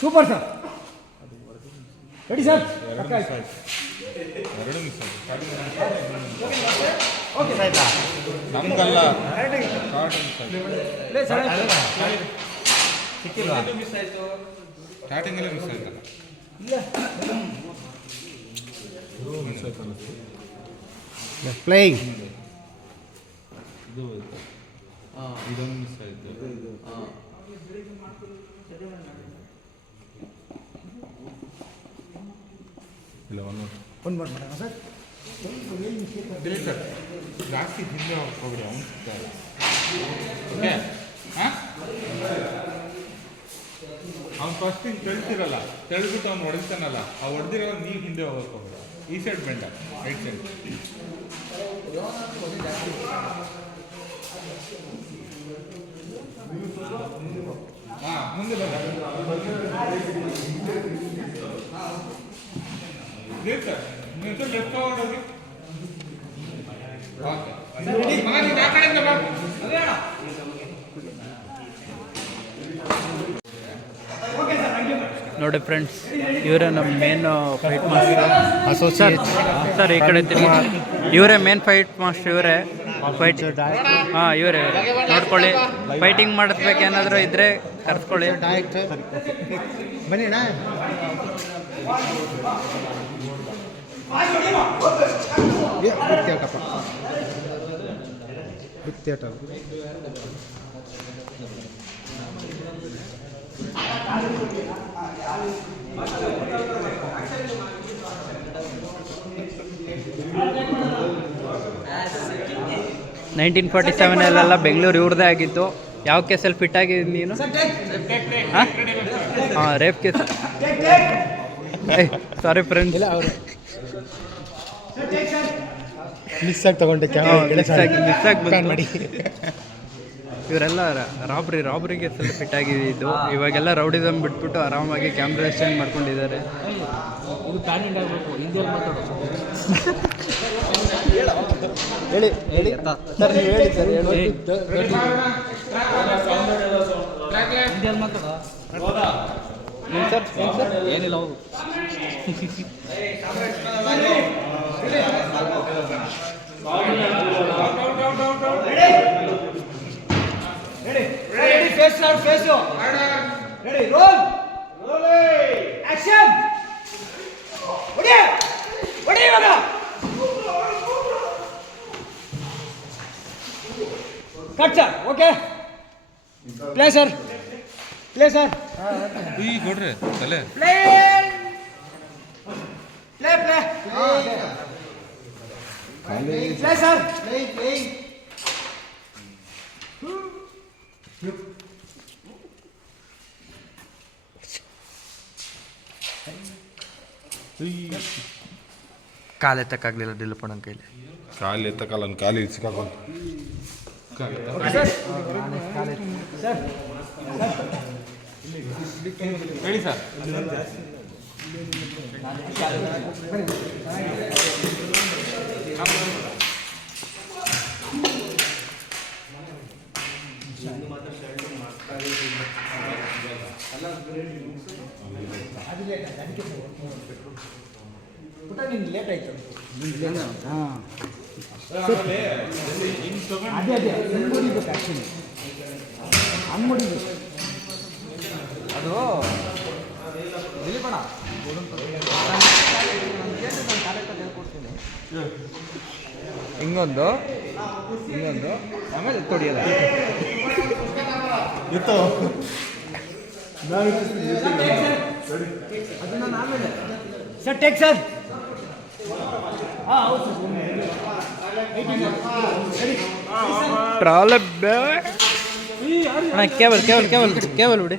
Super sir. Ready sir. ಎರಡು miss okay ಆಯ್ತಾ? ನಮ್ಗಲ್ಲ ಸಿಕ್ಕಿಲ್ವಾ? ಸ್ಟಾರ್ಟಿಂಗಲ್ಲೇ miss ಆಯ್ತಲ್ಲ. ಇಲ್ಲ ಮಿಸ್ ಆಯ್ತಲ್ಲ. ಪ್ಲೇಯಿಂಗ್ ಇದು ಇದೊಂದು ಮಿಸ್ ಆಯಿತು. ಇಲ್ಲ ಒಂದು ಮಾಡೋಣ ಸರ್. Delete sir. ಜಾಸ್ತಿ ಹಿಂದೆ ಹೋಗ್ಬೇಡಿ ಅವನು ಓಕೆ. ಹಾಂ ಅವ್ನು ಫಸ್ಟ್ ಹಿಂಗೆ ತೆಳ್ತಿರಲ್ಲ, ತೆಳ್ಬಿಟ್ಟು ಅವ್ನು ಹೊಡೆಸ್ತಾನಲ್ಲ, ಆ ಹೊಡೆದಿರೋ ನೀವು ಹಿಂದೆ ಹೋಗೋಕೆ ಹೋಗ್ಬೇಡ. ಈ ಸೈಡ್ ಬೆಂಡ, ರೈಟ್ ಸೈಡ್. ಹಾಂ ಮುಂದೆ ಬಂದ ಲೇಟ್ ಸರ್. ನೀವು ಲೆಫ್ಟ್ ಫಾರ್ವರ್ಡ್ ಹೋಗಿ. ಓಕೆ ಮಗ ನೀನು ಆ ಕಡೆಯಿಂದ ಬಾ. ನೋಡಿ ಫ್ರೆಂಡ್ಸ್, ಇವರೇ ನಮ್ಮ main fight master associate sir. ಈ ಕಡೆ ಇವರೇ ಮೇನ್ ಫೈಟ್ ಮಾಸ್ಟರ್. ಇವರೇ ಫೈಟ್ ಹಾಂ ಇವರೇ ನೋಡ್ಕೊಳ್ಳಿ. ಫೈಟಿಂಗ್ ಮಾಡಿಸ್ಬೇಕು ಏನಾದರೂ ಇದ್ದರೆ ಕರ್ಸ್ಕೊಳ್ಳಿ. ಬನ್ನಿ ಅಣ್ಣ. ಬಿತ್ತೇಟಪ್ಪ 1947 ಬೆಂಗಳೂರು ಇವ್ರದ್ದೇ ಆಗಿತ್ತು. ಯಾವ ಕೇಸಲ್ಲಿ ಫಿಟ್ ಆಗಿದ್ದು ನೀನು? ಹಾಂ rape case. Sorry friends, miss ಆಗಿ ತಗೊಂಡೆ. ಮಿಸ್ ಆಗಿ ಮಾಡಿ. ಇವರೆಲ್ಲ ರಾಬ್ರಿ ಕೇಸಲ್ಲಿ ಫಿಟ್ ಆಗಿದ್ದು. ಇವಾಗೆಲ್ಲ ರೌಡಿಸಮ್ ಬಿಟ್ಬಿಟ್ಟು ಆರಾಮಾಗಿ ಕ್ಯಾಮ್ರಾ ಸ್ಟ್ಯಾಂಡ್ ಮಾಡ್ಕೊಂಡಿದ್ದಾರೆ. ಇದು ಪ್ಯಾನ್ ಇಂಡಿಯಾ ಆಗಬೇಕು. ಹಿಂದಿಯಲ್ಲಿ ಮಾತಾಡೋ ಹೇಳಿ ಹೇಳಿ ಸರ್. ನೀವು ಹೇಳಿ ಸರ್. ಹಿಂದಿಯಲ್ಲಿ ಮಾತಾಡೋ ಸರ್. ಏನಿಲ್ಲ ಹೋಗು. Ready, face start, face you. Ready, roll. Rolling. Action. What ivaga? Cut sir, okay. Play sir. Play sir. ಈ ಕೊಡ್ರಿ ತಲೆ. Play. Play sir. Play. ಕಾಲು ಎತ್ತಕ್ಕಾಗಲಿಲ್ಲ ಡಿಲ್ಲಪ್ಪನ ಕೈಲಿ. ಕಾಲು ಎತ್ತಕ್ಕಲ್ಲ, ಕಾಲು ಸಿಕ್ಕಾಕೊಂಡು ಹೇಳಿ ಸರ್. ಲೇಟ್ ಆಯ್ತು. ಹಾಂ ಅದೇ ಹಂಗೆ ಹೊಡಿಬೇಕು. ಆ್ಯಕ್ಚುಲಿ ಹಂಗೆ ಹೊಡಿಬೇಕು. ಅದು ದಿಲೀಪಣ್ಣ ಹಿಂಗೊಂದು ಆಮೇಲೆ ತೊಡಿಯೋದ ಇತ್ತು. ಅದನ್ನ ಆಮೇಲೆ ಸರ್ ಟೇಕ್ ಸರ್. ಹಾಂ ಹೌದು ಕೇವಲ್ ಬಿಡಿ.